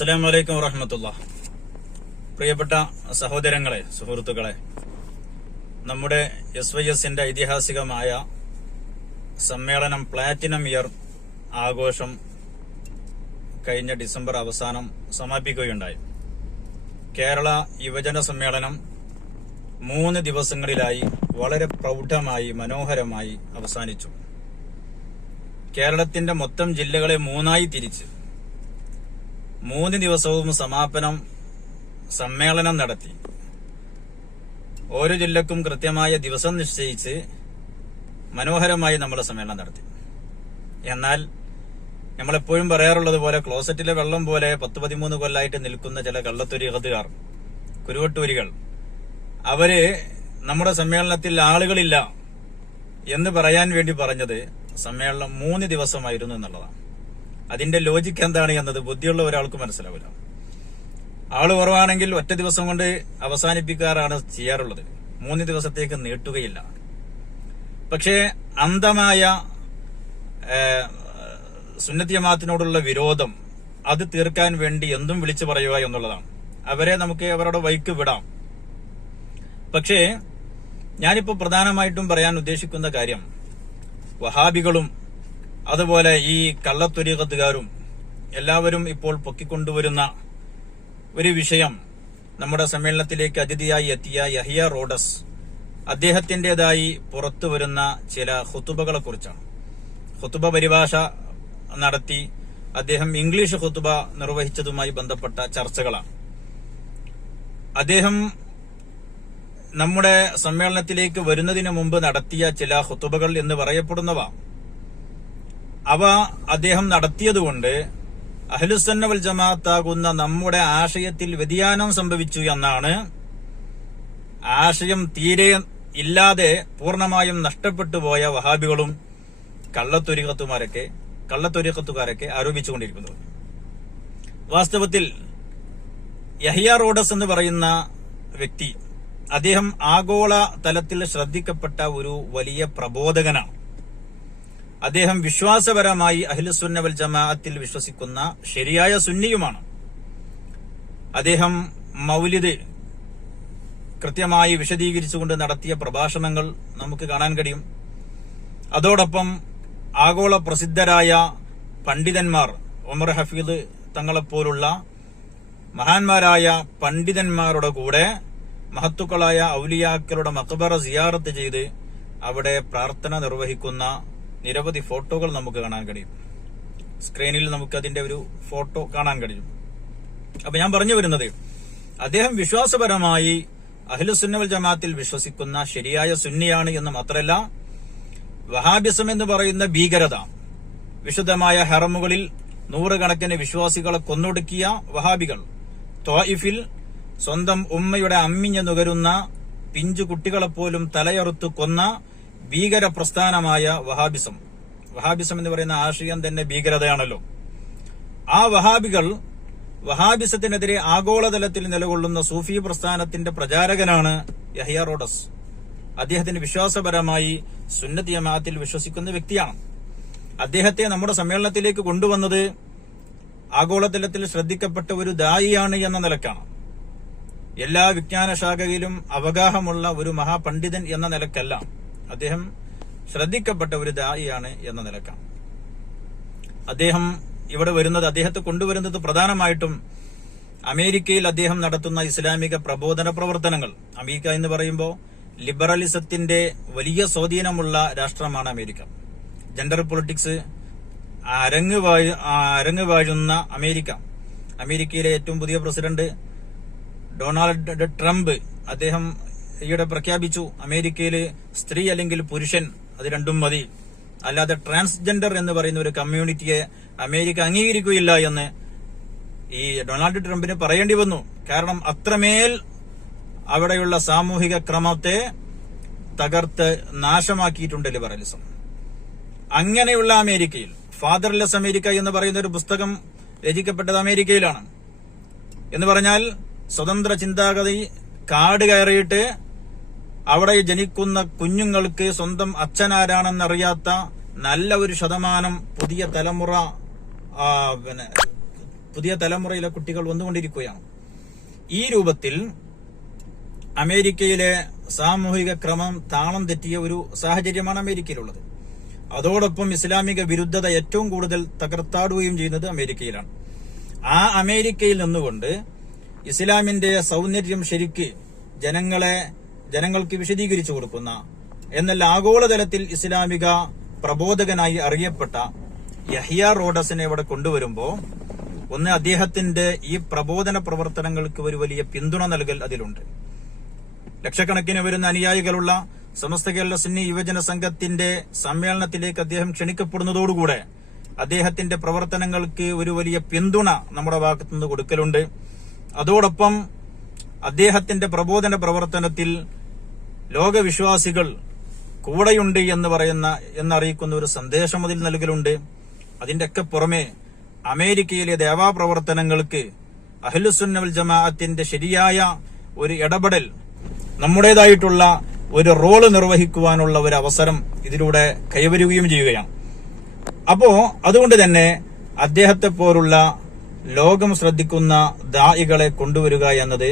അസ്സലാമു വലൈക്കും വറഹമത്തുള്ള പ്രിയപ്പെട്ട സഹോദരങ്ങളെ സുഹൃത്തുക്കളെ നമ്മുടെ എസ് വൈ എസിന്റെ ഐതിഹാസികമായ സമ്മേളനം പ്ലാറ്റിനം ഇയർ ആഘോഷം കഴിഞ്ഞ ഡിസംബർ അവസാനം സമാപിക്കുകയുണ്ടായി. കേരള യുവജന സമ്മേളനം മൂന്ന് ദിവസങ്ങളിലായി വളരെ പ്രൗഢമായി മനോഹരമായി അവസാനിച്ചു. കേരളത്തിന്റെ മൊത്തം ജില്ലകളെ മൂന്നായി തിരിച്ച് മൂന്ന് ദിവസവും സമാപനം സമ്മേളനം നടത്തി. ഓരോ ജില്ലക്കും കൃത്യമായ ദിവസം നിശ്ചയിച്ച് മനോഹരമായി നമ്മൾ സമ്മേളനം നടത്തി. എന്നാൽ നമ്മളെപ്പോഴും പറയാറുള്ളത് പോലെ ക്ലോസറ്റിലെ വെള്ളം പോലെ പത്ത് പതിമൂന്ന് കൊല്ലായിട്ട് നിൽക്കുന്ന ചില കള്ളത്തൊരികതുകാർ കുരുവട്ടൂരികൾ അവർ നമ്മുടെ സമ്മേളനത്തിൽ ആളുകളില്ല എന്ന് പറയാൻ വേണ്ടി പറഞ്ഞത് സമ്മേളനം മൂന്ന് ദിവസമായിരുന്നു എന്നുള്ളതാണ്. അതിന്റെ ലോജിക്ക് എന്താണ് എന്നത് ബുദ്ധിയുള്ള ഒരാൾക്ക് മനസ്സിലാവില്ല. ആൾ കുറവാണെങ്കിൽ ഒറ്റ ദിവസം കൊണ്ട് അവസാനിപ്പിക്കാറാണ് ചെയ്യാറുള്ളത്. മൂന്ന് ദിവസത്തേക്ക് നീട്ടുകയില്ല. പക്ഷേ അന്ധമായ സുന്നത്തിയമാത്തിനോടുള്ള വിരോധം അത് തീർക്കാൻ വേണ്ടി എന്തും വിളിച്ചു പറയുക എന്നുള്ളതാണ്. അവരെ നമുക്ക് അവരുടെ വൈക്ക് വിടാം. പക്ഷേ ഞാനിപ്പോ പ്രധാനമായിട്ടും പറയാൻ ഉദ്ദേശിക്കുന്ന കാര്യം വഹാബികളും അതുപോലെ ഈ കള്ളത്തൊരീകത്തുകാരും എല്ലാവരും ഇപ്പോൾ പൊക്കിക്കൊണ്ടുവരുന്ന ഒരു വിഷയം നമ്മുടെ സമ്മേളനത്തിലേക്ക് അതിഥിയായി എത്തിയ യഹിയ റോഡസ് അദ്ദേഹത്തിന്റേതായി പുറത്തു വരുന്ന ചില ഹുത്തുബകളെ കുറിച്ചാണ് ഹുത്തുബ പരിഭാഷ നടത്തി അദ്ദേഹം ഇംഗ്ലീഷ് ഹുത്തുബ നിർവഹിച്ചതുമായി ബന്ധപ്പെട്ട ചർച്ചകളാണ്. അദ്ദേഹം നമ്മുടെ സമ്മേളനത്തിലേക്ക് വരുന്നതിന് മുമ്പ് നടത്തിയ ചില ഹുത്തുബകൾ എന്ന് പറയപ്പെടുന്നവ അവ അദ്ദേഹം നടത്തിയതുകൊണ്ട് അഹ്ലുസന്ന വൽ ജമാഅത്താകുന്ന നമ്മുടെ ആശയത്തിൽ വ്യതിയാനം സംഭവിച്ചു എന്നാണ് ആശയം തീരെ ഇല്ലാതെ പൂർണമായും നഷ്ടപ്പെട്ടു പോയ വഹാബികളും കള്ളത്തൊരികത്തുമാരൊക്കെ കള്ളത്തൊരികത്തുകാരൊക്കെ ആരോപിച്ചുകൊണ്ടിരിക്കുന്നത് വാസ്തവത്തിൽ യഹിയ റോഡസ് എന്ന് പറയുന്ന വ്യക്തി അദ്ദേഹം ആഗോള തലത്തിൽ ശ്രദ്ധിക്കപ്പെട്ട ഒരു വലിയ പ്രബോധകനാണ്. അദ്ദേഹം വിശ്വാസപരമായി അഖിലുസുന്ന വൽ ജമാഅത്തിൽ വിശ്വസിക്കുന്ന ശരിയായ സുന്നിയുമാണ്. അദ്ദേഹം മൗലിദ് കൃത്യമായി വിശദീകരിച്ചുകൊണ്ട് നടത്തിയ പ്രഭാഷണങ്ങൾ നമുക്ക് കാണാൻ കഴിയും. അതോടൊപ്പം ആഗോള പ്രസിദ്ധരായ പണ്ഡിതന്മാർ ഒമർ ഹഫീദ് തങ്ങളെപ്പോലുള്ള മഹാന്മാരായ പണ്ഡിതന്മാരുടെ കൂടെ മഹത്തുക്കളായ ഔലിയാക്കളുടെ മക്ബറ സിയാറത്ത് ചെയ്ത് അവിടെ പ്രാർത്ഥന നിർവഹിക്കുന്ന നിരവധി ഫോട്ടോകൾ നമുക്ക് കാണാൻ കഴിയും. സ്ക്രീനിൽ നമുക്ക് അതിന്റെ ഒരു ഫോട്ടോ കാണാൻ കഴിയും. അപ്പൊ ഞാൻ പറഞ്ഞു വരുന്നത് അദ്ദേഹം വിശ്വാസപരമായി അഖിലുസുന്നവൽ ജമാഅത്തിൽ വിശ്വസിക്കുന്ന ശരിയായ സുന്നിയാണ് എന്ന് മാത്രമല്ല വഹാബിസം എന്ന് പറയുന്ന ഭീകരത വിശുദ്ധമായ ഹറമുകളിൽ നൂറുകണക്കിന് വിശ്വാസികളെ കൊന്നൊടുക്കിയ വഹാബികൾ തോയിഫിൽ സ്വന്തം ഉമ്മയുടെ അമ്മിഞ്ഞ് നുകരുന്ന പിഞ്ചു കുട്ടികളെപ്പോലും തലയറുത്തു കൊന്ന ഭീകര പ്രസ്ഥാനമായ വഹാബിസം. വഹാബിസം എന്ന് പറയുന്ന ആശയം തന്നെ ഭീകരതയാണല്ലോ. ആ വഹാബികൾ വഹാബിസത്തിനെതിരെ ആഗോളതലത്തിൽ നിലകൊള്ളുന്ന സൂഫി പ്രസ്ഥാനത്തിന്റെ പ്രചാരകനാണ് യഹിയ റോഡസ്. അദ്ദേഹത്തിന് വിശ്വാസപരമായി സുന്നത്ത് ജമാഅത്തിൽ വിശ്വസിക്കുന്ന വ്യക്തിയാണ്. അദ്ദേഹത്തെ നമ്മുടെ സമ്മേളനത്തിലേക്ക് കൊണ്ടുവന്നത് ആഗോളതലത്തിൽ ശ്രദ്ധിക്കപ്പെട്ട ഒരു ദായിയാണ് എന്ന നിലക്കാണ്. എല്ലാ വിജ്ഞാന ശാഖയിലും അവഗാഹമുള്ള ഒരു മഹാപണ്ഡിതൻ എന്ന നിലക്കല്ല. അദ്ദേഹം ശ്രദ്ധിക്കപ്പെട്ട ഒരു ദായിയാണ് എന്ന നിലക്കാണ്. അദ്ദേഹം ഇവിടെ വരുന്നത് അദ്ദേഹത്തെ കൊണ്ടുവരുന്നത് പ്രധാനമായിട്ടും അമേരിക്കയിൽ അദ്ദേഹം നടത്തുന്ന ഇസ്ലാമിക പ്രബോധന പ്രവർത്തനങ്ങൾ. അമേരിക്ക എന്ന് പറയുമ്പോൾ ലിബറലിസത്തിന്റെ വലിയ സ്വാധീനമുള്ള രാഷ്ട്രമാണ് അമേരിക്ക. ജെൻഡർ പൊളിറ്റിക്സ് അരങ്ങ് അരങ്ങ് വാഴുന്ന അമേരിക്ക. അമേരിക്കയിലെ ഏറ്റവും പുതിയ പ്രസിഡന്റ് ഡൊണാൾഡ് ട്രംപ് അദ്ദേഹം ഈയിടെ പ്രഖ്യാപിച്ചു അമേരിക്കയിൽ സ്ത്രീ അല്ലെങ്കിൽ പുരുഷൻ അത് രണ്ടും മതി. അല്ലാതെ ട്രാൻസ്ജെൻഡർ എന്ന് പറയുന്ന ഒരു കമ്മ്യൂണിറ്റിയെ അമേരിക്ക അംഗീകരിക്കുകയില്ല എന്ന് ഈ ഡൊണാൾഡ് ട്രംപിന് പറയേണ്ടി വന്നു. കാരണം അത്രമേൽ അവിടെയുള്ള സാമൂഹിക ക്രമത്തെ തകർത്ത് നാശമാക്കിയിട്ടുണ്ട് ലിബറലിസം. അങ്ങനെയുള്ള അമേരിക്കയിൽ ഫാദർലെസ് അമേരിക്ക എന്ന് പറയുന്ന ഒരു പുസ്തകം രചിക്കപ്പെട്ടത് അമേരിക്കയിലാണ്. എന്ന് പറഞ്ഞാൽ സ്വതന്ത്ര ചിന്താഗതി കാട് കയറിയിട്ട് അവിടെ ജനിക്കുന്ന കുഞ്ഞുങ്ങൾക്ക് സ്വന്തം അച്ഛനാരാണെന്നറിയാത്ത നല്ല ഒരു ശതമാനം പുതിയ തലമുറ പിന്നെ പുതിയ തലമുറയിലെ കുട്ടികൾ വന്നുകൊണ്ടിരിക്കുകയാണ്. ഈ രൂപത്തിൽ അമേരിക്കയിലെ സാമൂഹിക ക്രമം താളം തെറ്റിയ ഒരു സാഹചര്യമാണ് അമേരിക്കയിലുള്ളത്. അതോടൊപ്പം ഇസ്ലാമിക വിരുദ്ധത ഏറ്റവും കൂടുതൽ തകർത്താടുകയും ചെയ്യുന്നത് അമേരിക്കയിലാണ്. ആ അമേരിക്കയിൽ നിന്നുകൊണ്ട് ഇസ്ലാമിന്റെ സൗന്ദര്യം ശരിക്ക് ജനങ്ങളെ ജനങ്ങൾക്ക് വിശദീകരിച്ചു കൊടുക്കുന്ന എന്നാൽ ആഗോളതലത്തിൽ ഇസ്ലാമിക പ്രബോധകനായി അറിയപ്പെട്ട യഹിയ റോഡസിനെ ഇവിടെ കൊണ്ടുവരുമ്പോൾ ഒന്ന് അദ്ദേഹത്തിന്റെ ഈ പ്രബോധന പ്രവർത്തനങ്ങൾക്ക് ഒരു വലിയ പിന്തുണ നൽകൽ അതിലുണ്ട്. ലക്ഷക്കണക്കിന് വരുന്ന അനുയായികളുള്ള സമസ്ത കേരള സുന്നി യുവജന സംഘത്തിന്റെ സമ്മേളനത്തിലേക്ക് അദ്ദേഹം ക്ഷണിക്കപ്പെടുന്നതോടുകൂടെ അദ്ദേഹത്തിന്റെ പ്രവർത്തനങ്ങൾക്ക് ഒരു വലിയ പിന്തുണ നമ്മുടെ ഭാഗത്തുനിന്ന് കൊടുക്കലുണ്ട്. അതോടൊപ്പം അദ്ദേഹത്തിന്റെ പ്രബോധന പ്രവർത്തനത്തിൽ ലോകവിശ്വാസികൾ കൂടെയുണ്ട് എന്ന് പറയുന്ന എന്നറിയിക്കുന്ന ഒരു സന്ദേശം അതിൽ നൽകലുണ്ട്. അതിന്റെയൊക്കെ പുറമെ അമേരിക്കയിലെ ദേവാപ്രവർത്തനങ്ങൾക്ക് അഹ്ലുസുന്നവൽ ജമാഅത്തിന്റെ ശരിയായ ഒരു ഇടപെടൽ നമ്മുടേതായിട്ടുള്ള ഒരു റോൾ നിർവഹിക്കുവാനുള്ള ഒരു അവസരം ഇതിലൂടെ കൈവരുകയും ചെയ്യുകയാണ്. അപ്പോ അതുകൊണ്ട് തന്നെ അദ്ദേഹത്തെ പോലുള്ള ലോകം ശ്രദ്ധിക്കുന്ന ദായികളെ കൊണ്ടുവരിക എന്നത്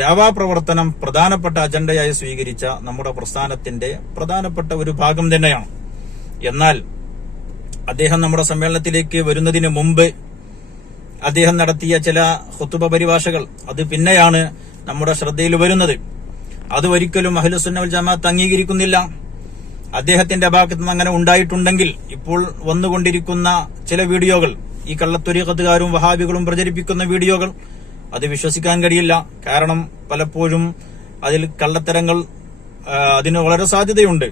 ദേവാപ്രവർത്തനം പ്രധാനപ്പെട്ട അജണ്ടയായി സ്വീകരിച്ച നമ്മുടെ പ്രസ്ഥാനത്തിന്റെ പ്രധാനപ്പെട്ട ഒരു ഭാഗം തന്നെയാണ്. എന്നാൽ അദ്ദേഹം നമ്മുടെ സമ്മേളനത്തിലേക്ക് വരുന്നതിന് മുമ്പ് അദ്ദേഹം നടത്തിയ ചില ഹുത്തുബ പരിഭാഷകൾ. അത് പിന്നെയാണ് നമ്മുടെ ശ്രദ്ധയിൽ വരുന്നത്. അത് ഒരിക്കലും അഹ്ലുസുന്നവൽ ജമാഅത്ത് അംഗീകരിക്കുന്നില്ല. അദ്ദേഹത്തിന്റെ ഭാഗത്ത് നിന്ന് അങ്ങനെ ഉണ്ടായിട്ടുണ്ടെങ്കിൽ ഇപ്പോൾ വന്നുകൊണ്ടിരിക്കുന്ന ചില വീഡിയോകൾ ഈ കള്ളത്തൊരീകത്തുകാരും വഹാബികളും പ്രചരിപ്പിക്കുന്ന വീഡിയോകൾ അത് വിശ്വസിക്കാൻ കഴിയില്ല. കാരണം പലപ്പോഴും അതിൽ കള്ളത്തരങ്ങൾ അതിന് വളരെ സാധ്യതയുണ്ട്.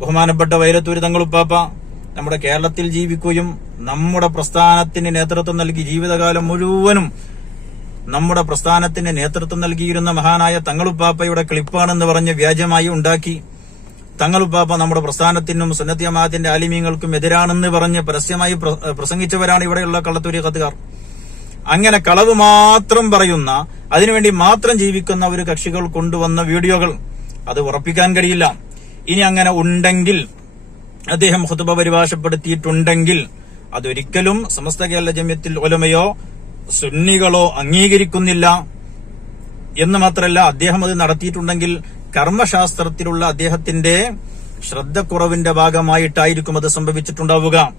ബഹുമാനപ്പെട്ട വൈരത്തൂര് തങ്ങളുപ്പാപ്പ നമ്മുടെ കേരളത്തിൽ ജീവിക്കുകയും നമ്മുടെ പ്രസ്ഥാനത്തിന് നേതൃത്വം നൽകി ജീവിതകാലം മുഴുവനും നമ്മുടെ പ്രസ്ഥാനത്തിന് നേതൃത്വം നൽകിയിരുന്ന മഹാനായ തങ്ങളുപ്പാപ്പയുടെ ക്ലിപ്പാണെന്ന് പറഞ്ഞ് വ്യാജമായി ഉണ്ടാക്കി. തങ്ങളുപ്പാപ്പ നമ്മുടെ പ്രസ്ഥാനത്തിനും സുന്നത്തിയമാത്തിന്റെ ആലിമീങ്ങൾക്കും എതിരാണെന്ന് പറഞ്ഞ് പരസ്യമായി പ്രസംഗിച്ചവരാണ് ഇവിടെയുള്ള കള്ളത്തൂരി കത്തുകാർ അങ്ങനെ കളവ് മാത്രം പറയുന്ന അതിനുവേണ്ടി മാത്രം ജീവിക്കുന്ന ഒരു കക്ഷികൾ കൊണ്ടുവന്ന വീഡിയോകൾ അത് ഉറപ്പിക്കാൻ കഴിയില്ല. ഇനി അങ്ങനെ ഉണ്ടെങ്കിൽ അദ്ദേഹം ഹുതുബ പരിഭാഷപ്പെടുത്തിയിട്ടുണ്ടെങ്കിൽ അതൊരിക്കലും സമസ്ത കേരള ജമ്യത്തിൽ ഒലമയോ സുന്നികളോ അംഗീകരിക്കുന്നില്ല. എന്ന് മാത്രമല്ല അദ്ദേഹം അത് നടത്തിയിട്ടുണ്ടെങ്കിൽ കർമ്മശാസ്ത്രത്തിലുള്ള അദ്ദേഹത്തിന്റെ ശ്രദ്ധക്കുറവിന്റെ ഭാഗമായിട്ടായിരിക്കും അത് സംഭവിച്ചിട്ടുണ്ടാവുക.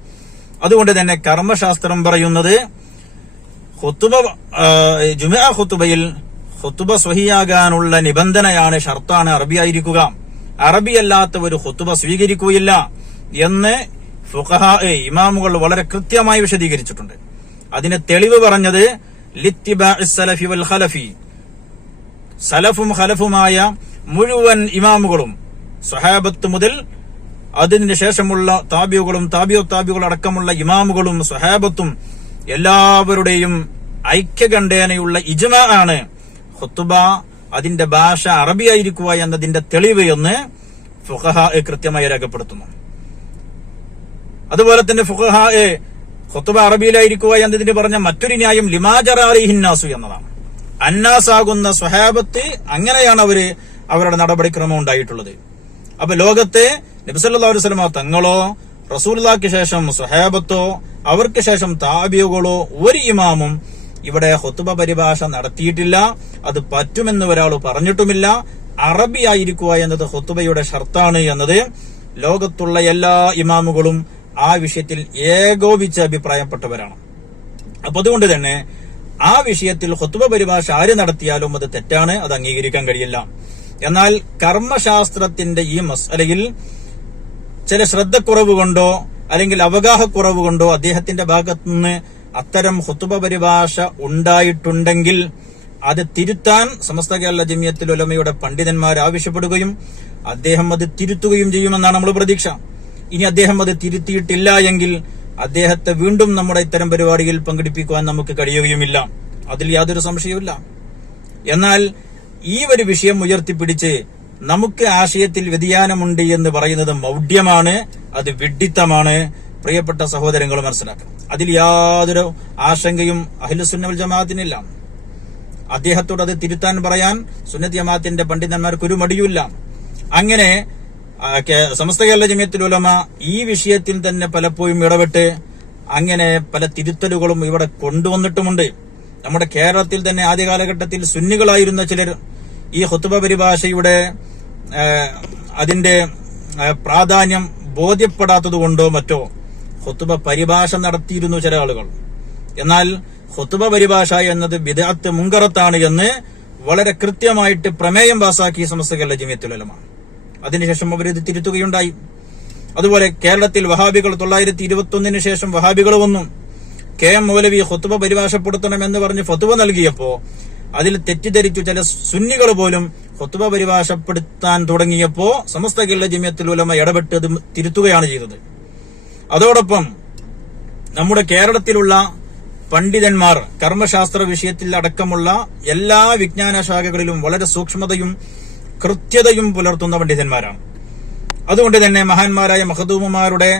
അതുകൊണ്ട് തന്നെ കർമ്മശാസ്ത്രം പറയുന്നത് ഹുത്തുബ ജുമാ ഹുത്തുബയിൽ ഹുത്തുബ സ്വഹിയാകാനുള്ള നിബന്ധനയാണ് ഷർത്താണ് അറബി ആയിരിക്കുക. അറബി അല്ലാത്ത ഒരു ഹുത്തുബ സ്വീകരിക്കുകയില്ല എന്ന് ഫുഖഹ ഇമാമുകൾ വളരെ കൃത്യമായി വിശദീകരിച്ചിട്ടുണ്ട്. അതിന് തെളിവ് പറഞ്ഞത് സലഫി വൽ ഖലഫി. സലഫും ഖലഫുമായ മുഴുവൻ ഇമാമുകളും സ്വഹാബത്ത് മുതൽ അതിന് ശേഷമുള്ള താബിയുകളും താബിയോ താബിയുകൾ അടക്കമുള്ള ഇമാമുകളും സ്വഹാബത്തും എല്ലാവരുടെയും ഐക്യകണ്ഠേനയുള്ള ഇജ്മ ആണ് ഹുത്തുബ അതിന്റെ ഭാഷ അറബി ആയിരിക്കുക എന്നതിന്റെ തെളിവ് എന്ന് ഫുഖഹ കൃത്യമായി രേഖപ്പെടുത്തുന്നു. അതുപോലെ തന്നെ ഫുഖഹ ഹുത്തുബ അറബിയിലായിരിക്കുക എന്നതിന് പറഞ്ഞ മറ്റൊരു ന്യായം ലിമാജറാലിഹിന്നാസു എന്നതാണ്. അന്നാസാകുന്ന സ്വഹാബത്ത് അങ്ങനെയാണ് അവർ അവരുടെ നടപടിക്രമം ഉണ്ടായിട്ടുള്ളത്. അപ്പൊ ലോകത്തെ നബിസല്ലാ വസ്ലമ തങ്ങളോ റസൂൽക്ക് ശേഷം സ്വഹാബത്തോ അവർക്ക് ശേഷം താബിയുകളോ ഒരു ഇമാമും ഇവിടെ ഹൊത്തുബ പരിഭാഷ നടത്തിയിട്ടില്ല. അത് പറ്റുമെന്ന് ഒരാൾ പറഞ്ഞിട്ടുമില്ല. അറബി ആയിരിക്കുക എന്നത് ഹൊത്തുബയുടെ ഷർത്താണ് എന്നത്. ലോകത്തുള്ള എല്ലാ ഇമാമുകളും ആ വിഷയത്തിൽ ഏകോപിച്ച് അഭിപ്രായപ്പെട്ടവരാണ്. അപ്പൊ അതുകൊണ്ട് തന്നെ ആ വിഷയത്തിൽ ഹൊത്തുബ പരിഭാഷ ആര് നടത്തിയാലും അത് തെറ്റാണ് അത് അംഗീകരിക്കാൻ കഴിയില്ല. എന്നാൽ കർമ്മശാസ്ത്രത്തിന്റെ ഈ മസലയിൽ ചില ശ്രദ്ധക്കുറവ് കൊണ്ടോ അല്ലെങ്കിൽ അവഗാഹക്കുറവ് കൊണ്ടോ അദ്ദേഹത്തിന്റെ ഭാഗത്തുനിന്ന് അത്തരം ഹുത്തുബ പരിഭാഷ ഉണ്ടായിട്ടുണ്ടെങ്കിൽ അത് തിരുത്താൻ സമസ്ത കേരള ജമിയത്തിൽ ഉലമയുടെ പണ്ഡിതന്മാർ ആവശ്യപ്പെടുകയും അദ്ദേഹം അത് തിരുത്തുകയും ചെയ്യുമെന്നാണ് നമ്മൾ പ്രതീക്ഷ. ഇനി അദ്ദേഹം അത് തിരുത്തിയിട്ടില്ല എങ്കിൽ അദ്ദേഹത്തെ വീണ്ടും നമ്മുടെ ഇത്തരം പരിപാടിയിൽ പങ്കെടുപ്പിക്കുവാൻ നമുക്ക് കഴിയുകയുമില്ല. അതിൽ യാതൊരു സംശയവുമില്ല. എന്നാൽ ഈ ഒരു വിഷയം ഉയർത്തിപ്പിടിച്ച് നമുക്ക് ആശയത്തിൽ വ്യതിയാനമുണ്ട് എന്ന് പറയുന്നത് മൗഢ്യമാണ് അത് വിഡ്ഢിത്തമാണ്. പ്രിയപ്പെട്ട സഹോദരങ്ങൾ മനസ്സിലാക്കുക അതിൽ യാതൊരു ആശങ്കയും അഹിലുസുന്നൽ ജമാഅത്തിനില്ല. അദ്ദേഹത്തോട് അത് തിരുത്താൻ പറയാൻ സുന്നത്ത് ജമാഅത്തിന്റെ പണ്ഡിതന്മാർക്ക് ഒരു മടിയുമില്ല. അങ്ങനെ സമസ്ത കേരള ജമിയത്തിൽ ഈ വിഷയത്തിൽ തന്നെ പലപ്പോഴും ഇടപെട്ട് അങ്ങനെ പല തിരുത്തലുകളും ഇവിടെ കൊണ്ടുവന്നിട്ടുമുണ്ട്. നമ്മുടെ കേരളത്തിൽ തന്നെ ആദ്യ കാലഘട്ടത്തിൽ സുന്നികളായിരുന്ന ചിലർ ഈ ഹുത്തുബ പരിഭാഷയുടെ അതിന്റെ പ്രാധാന്യം ബോധ്യപ്പെടാത്തത് കൊണ്ടോ മറ്റോ ഹുത്തുബ പരിഭാഷ നടത്തിയിരുന്നു ചില ആളുകൾ. എന്നാൽ ഹുത്തുബ പരിഭാഷ എന്നത് വിദഗ്ധ മുങ്കറത്താണ് എന്ന് വളരെ കൃത്യമായിട്ട് പ്രമേയം പാസാക്കി സമസ്ത കേരള ജമിയത്തുലമ അതിനുശേഷം അവർ ഇത് തിരുത്തുകയുണ്ടായി. അതുപോലെ കേരളത്തിൽ വഹാബികൾ തൊള്ളായിരത്തി ഇരുപത്തി ശേഷം വഹാബികൾ വന്നു. കെ എം മൗലവി ഹുത്തുബ പരിഭാഷപ്പെടുത്തണമെന്ന് പറഞ്ഞ് ഫത്തുവ നൽകിയപ്പോ അതിൽ തെറ്റിദ്ധരിച്ചു ചില സുന്നികൾ പോലും ഹുത്തുബ പരിഭാഷപ്പെടുത്താൻ തുടങ്ങിയപ്പോ സമസ്ത കേരള ജമ്യത്തിൽ ഉലമ ഇടപെട്ട് അത് തിരുത്തുകയാണ് ചെയ്തത്. അതോടൊപ്പം നമ്മുടെ കേരളത്തിലുള്ള പണ്ഡിതന്മാർ കർമ്മശാസ്ത്ര വിഷയത്തിൽ അടക്കമുള്ള എല്ലാ വിജ്ഞാന ശാഖകളിലും വളരെ സൂക്ഷ്മതയും കൃത്യതയും പുലർത്തുന്ന പണ്ഡിതന്മാരാണ്. അതുകൊണ്ട് തന്നെ മഹാന്മാരായ മഹദൂമമാരുടെ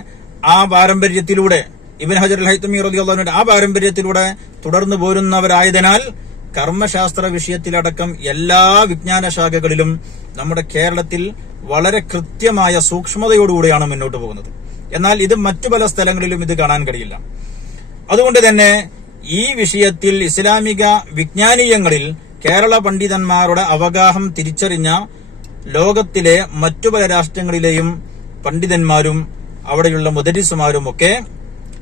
ആ പാരമ്പര്യത്തിലൂടെ ഇബൻ ഹജർ ഹൈത്തമി റളിയല്ലാഹുവിന്റെ ആ പാരമ്പര്യത്തിലൂടെ തുടർന്നു പോരുന്നവരായതിനാൽ കർമ്മശാസ്ത്ര വിഷയത്തിലടക്കം എല്ലാ വിജ്ഞാന ശാഖകളിലും നമ്മുടെ കേരളത്തിൽ വളരെ കൃത്യമായ സൂക്ഷ്മതയോടുകൂടിയാണ് മുന്നോട്ട് പോകുന്നത്. എന്നാൽ ഇത് മറ്റു പല സ്ഥലങ്ങളിലും ഇത് കാണാൻ കഴിയില്ല. അതുകൊണ്ട് തന്നെ ഈ വിഷയത്തിൽ ഇസ്ലാമിക വിജ്ഞാനീയങ്ങളിൽ കേരള പണ്ഡിതന്മാരുടെ അവഗാഹം തിരിച്ചറിഞ്ഞ ലോകത്തിലെ മറ്റു പല രാഷ്ട്രങ്ങളിലെയും പണ്ഡിതന്മാരും അവിടെയുള്ള മുദരിസുമാരും ഒക്കെ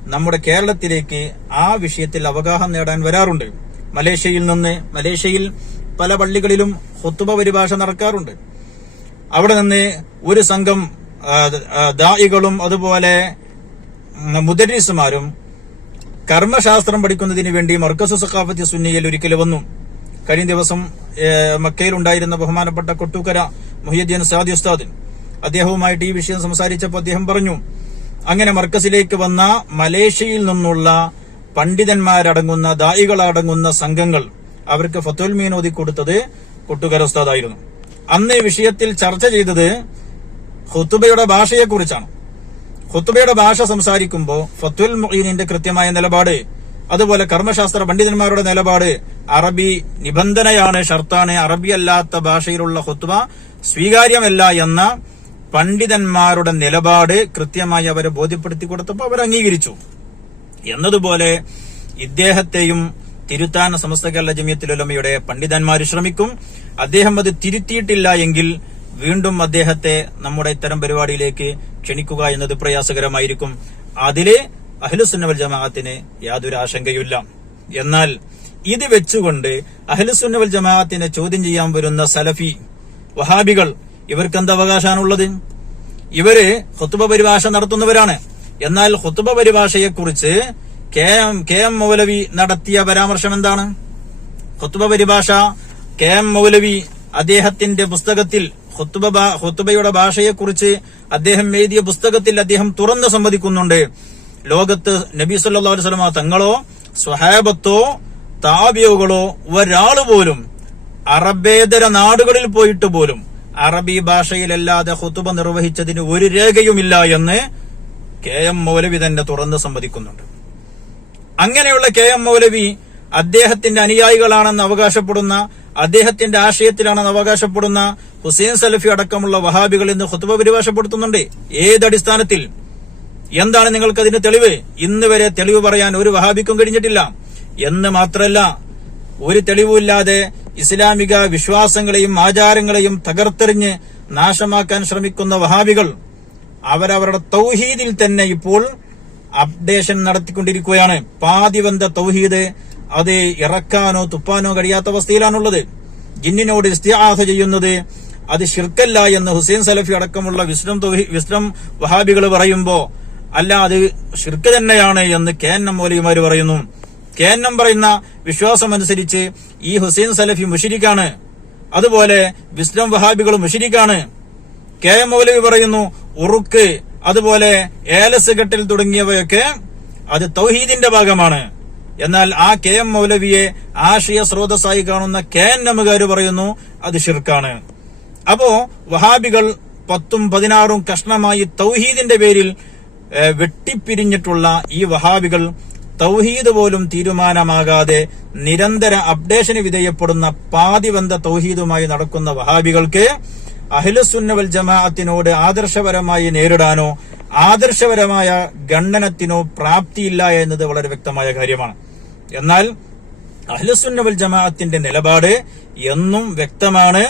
നമ്മുടെ കേരളത്തിലേക്ക് ആ വിഷയത്തിൽ അവഗാഹം നേടാൻ വരാറുണ്ട്. മലേഷ്യയിൽ നിന്ന് മലേഷ്യയിൽ പല പള്ളികളിലും ഹുത്തുബ പരിഭാഷ നടക്കാറുണ്ട്. അവിടെ നിന്ന് ഒരു സംഘം ദായികളും അതുപോലെ മുദരീസുമാരും കർമ്മശാസ്ത്രം പഠിക്കുന്നതിന് വേണ്ടി മർക്കസു സഖാഫത്തി സുന്നിയിൽ ഒരിക്കൽ വന്നു. കഴിഞ്ഞ ദിവസം മക്കയിൽ ഉണ്ടായിരുന്ന ബഹുമാനപ്പെട്ട കൊട്ടൂക്കര മുഹിയുദ്ദീൻ സാദി ഉസ്താദിൻ അദ്ദേഹവുമായിട്ട് ഈ വിഷയം സംസാരിച്ചപ്പോൾ അദ്ദേഹം പറഞ്ഞു അങ്ങനെ മർക്കസിലേക്ക് വന്ന മലേഷ്യയിൽ നിന്നുള്ള പണ്ഡിതന്മാരടങ്ങുന്ന ദായികളടങ്ങുന്ന സംഘങ്ങൾ അവർക്ക് ഫത്തുൽ ഓതി കൊടുത്തത് കൊട്ടുകര ഉസ്താദായിരുന്നു. അന്ന് ഈ വിഷയത്തിൽ ചർച്ച ചെയ്തത് ഹുത്തുബയുടെ ഭാഷയെക്കുറിച്ചാണ്. ഹുത്തുബയുടെ ഭാഷ സംസാരിക്കുമ്പോൾ ഫത്തുൽ മൊയ്നിന്റെ കൃത്യമായ നിലപാട് അതുപോലെ കർമ്മശാസ്ത്ര പണ്ഡിതന്മാരുടെ നിലപാട് അറബി നിബന്ധനയാണ് ഷർത്താണ്. അറബി അല്ലാത്ത ഭാഷയിലുള്ള ഹുത്തുബ സ്വീകാര്യമല്ല എന്ന പണ്ഡിതന്മാരുടെ നിലപാട് കൃത്യമായി അവരെ ബോധ്യപ്പെടുത്തി കൊടുത്തപ്പോൾ അവർ അംഗീകരിച്ചു എന്നതുപോലെ ഇദ്ദേഹത്തെയും തിരുത്താൻ സമസ്ത കേരള ജമിയത്തിലൊലമയുടെ പണ്ഡിതന്മാർ ശ്രമിക്കും. അദ്ദേഹം അത് തിരുത്തിയിട്ടില്ല എങ്കിൽ വീണ്ടും അദ്ദേഹത്തെ നമ്മുടെ ഇത്തരം പരിപാടിയിലേക്ക് ക്ഷണിക്കുക എന്നത് പ്രയാസകരമായിരിക്കും. അതിലെ അഹ്ലുസുന്നവൽ ജമാഅത്തിന് യാതൊരു ആശങ്കയുമില്ല. എന്നാൽ ഇത് വെച്ചുകൊണ്ട് അഹ്ലുസുന്നവൽ ജമാഅത്തിനെ ചോദ്യം ചെയ്യാൻ വരുന്ന സലഫി വഹാബികൾ ഇവർക്ക് എന്ത് അവകാശമാണുള്ളത്? ഇവർ ഖുത്ബ പരിഭാഷ നടത്തുന്നവരാണ്. എന്നാൽ ഹുത്തുബ പരിഭാഷയെക്കുറിച്ച് കെ എം കെ എം മൗലവി നടത്തിയ പരാമർശം എന്താണ് ഹുത്തുബ പരിഭാഷ കെ എം മൗലവി അദ്ദേഹത്തിന്റെ പുസ്തകത്തിൽ ഹുത്തുബ ഹുത്തുബയുടെ ഭാഷയെക്കുറിച്ച് അദ്ദേഹം എഴുതിയ പുസ്തകത്തിൽ അദ്ദേഹം തുറന്നു സമ്മതിക്കുന്നുണ്ട് ലോകത്ത് നബി സല്ലാ വസല്ലമ തങ്ങളോ സ്വഹാബത്തോ താബിയോകളോ ഒരാൾ പോലും അറബേതര നാടുകളിൽ പോയിട്ട് പോലും അറബി ഭാഷയിലല്ലാതെ ഹുത്തുബ നിർവഹിച്ചതിന് ഒരു രേഖയുമില്ല എന്ന് കെ എം മൗലവി തന്നെ തുറന്ന് സമ്മതിക്കുന്നുണ്ട് അങ്ങനെയുള്ള കെ എം മൗലവി അദ്ദേഹത്തിന്റെ അനുയായികളാണെന്ന് അവകാശപ്പെടുന്ന അദ്ദേഹത്തിന്റെ ആശയത്തിലാണെന്ന് അവകാശപ്പെടുന്ന ഹുസൈൻ സലഫി അടക്കമുള്ള വഹാബികൾ ഇന്ന് ഹുത്തുബ പരിഭാഷപ്പെടുത്തുന്നുണ്ട്. ഏതടിസ്ഥാനത്തിൽ എന്താണ് നിങ്ങൾക്ക് അതിന് തെളിവ്? ഇന്ന് വരെ തെളിവ് പറയാൻ ഒരു വഹാബിക്കും കഴിഞ്ഞിട്ടില്ല. എന്ന് മാത്രമല്ല ഒരു തെളിവുമില്ലാതെ ഇസ്ലാമിക വിശ്വാസങ്ങളെയും ആചാരങ്ങളെയും തകർത്തെറിഞ്ഞ് നാശമാക്കാൻ ശ്രമിക്കുന്ന വഹാബികൾ അവരവരുടെ തൗഹീദിൽ തന്നെ ഇപ്പോൾ അപ്ഡേഷൻ നടത്തിക്കൊണ്ടിരിക്കുകയാണ്. പാതിവന്ത തൗഹീദ് അത് ഇറക്കാനോ തുപ്പാനോ കഴിയാത്ത അവസ്ഥയിലാണുള്ളത്. ജിന്നിനോട് ഇസ്തിആസ ചെയ്യുന്നത് അത് ഷിർക്കല്ല എന്ന് ഹുസൈൻ സലഫി അടക്കമുള്ള വിസ്ലം വിസ്ലം വഹാബികൾ പറയുമ്പോ അല്ല അത് ഷിർക്ക് തന്നെയാണ് എന്ന് കെ എൻ എം പറയുന്നു. കെ എൻ എം പറയുന്ന വിശ്വാസമനുസരിച്ച് ഈ ഹുസൈൻ സലഫി മുഷിരിക്കാണ്. അതുപോലെ വിസ്ലം വഹാബികൾ മുഷിരിക്കാണ്. കെ എം മൗലവി പറയുന്നു ഉറുക്ക് അതുപോലെ ഏലസ് കെട്ടിൽ തുടങ്ങിയവയൊക്കെ അത് തൗഹീദിന്റെ ഭാഗമാണ്. എന്നാൽ ആ കെ എം മൗലവിയെ ആശയ സ്രോതസ്സായി കാണുന്ന കെ എൻ എമ്മുകാർ പറയുന്നു അത് ഷിർക്കാണ് അപ്പോ വഹാബികൾ പത്തും പതിനാറും കഷ്ണമായി തൗഹീദിന്റെ പേരിൽ വെട്ടിപ്പിരിഞ്ഞിട്ടുള്ള ഈ വഹാബികൾ തൗഹീദ് പോലും തീരുമാനമാകാതെ നിരന്തര അപ്ഡേഷന് വിധേയപ്പെടുന്ന പാതിബന്ധ തൗഹീദുമായി നടക്കുന്ന വഹാബികൾക്ക് അഹിലസുന്നവൽ ജമാഅത്തിനോട് ആദർശപരമായി നേരിടാനോ ആദർശപരമായ ഖണ്ഡനത്തിനോ പ്രാപ്തിയില്ല എന്നത് വളരെ വ്യക്തമായ കാര്യമാണ്. എന്നാൽ അഹ്ലസുന്നവൽ ജമാഅത്തിന്റെ നിലപാട് എന്നും വ്യക്തമാണ്.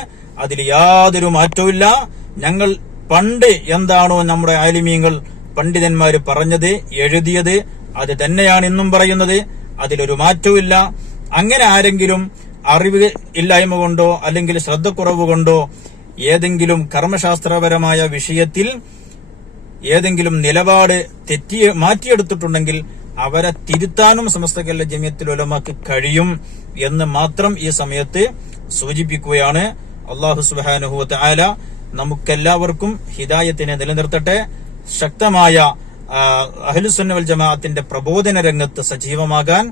അതിൽ യാതൊരു മാറ്റവുമില്ല ഞങ്ങൾ പണ്ട് എന്താണോ നമ്മുടെ ആലിമീങ്ങൾ പണ്ഡിതന്മാര് പറഞ്ഞത് എഴുതിയത് അത് തന്നെയാണ് ഇന്നും പറയുന്നത്. അതിലൊരു മാറ്റവുമില്ല അങ്ങനെ ആരെങ്കിലും അറിവ് ഇല്ലായ്മ കൊണ്ടോ അല്ലെങ്കിൽ ശ്രദ്ധക്കുറവ് കൊണ്ടോ ഏതെങ്കിലും കർമ്മശാസ്ത്രപരമായ വിഷയത്തിൽ ഏതെങ്കിലും നിലപാട് തെറ്റി മാറ്റിയെടുത്തിട്ടുണ്ടെങ്കിൽ അവരെ തിരുത്താനും സമസ്ത കേരള ജമിയത്തിൽ ഉലമാക്ക് കഴിയും എന്ന് മാത്രം ഈ സമയത്ത് സൂചിപ്പിക്കുകയാണ്. അള്ളാഹു സുബാനുഹുവത്ത് ആല നമുക്കെല്ലാവർക്കും ഹിദായത്തിനെ നിലനിർത്തട്ടെ. ശക്തമായ അഹ്ലുസുന്നവൽ ജമാഅത്തിന്റെ പ്രബോധന രംഗത്ത് സജീവമാകാൻ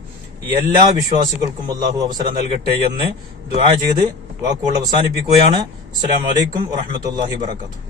എല്ലാ വിശ്വാസികൾക്കും അള്ളാഹു അവസരം നൽകട്ടെ എന്ന് ദുആ ചെയ്ത് വാക്കുകൾ അവസാനിപ്പിക്കുകയാണ് അസ്സലാമു അലൈക്കും വറഹ്മത്തുള്ളാഹി വബറകാതുഹു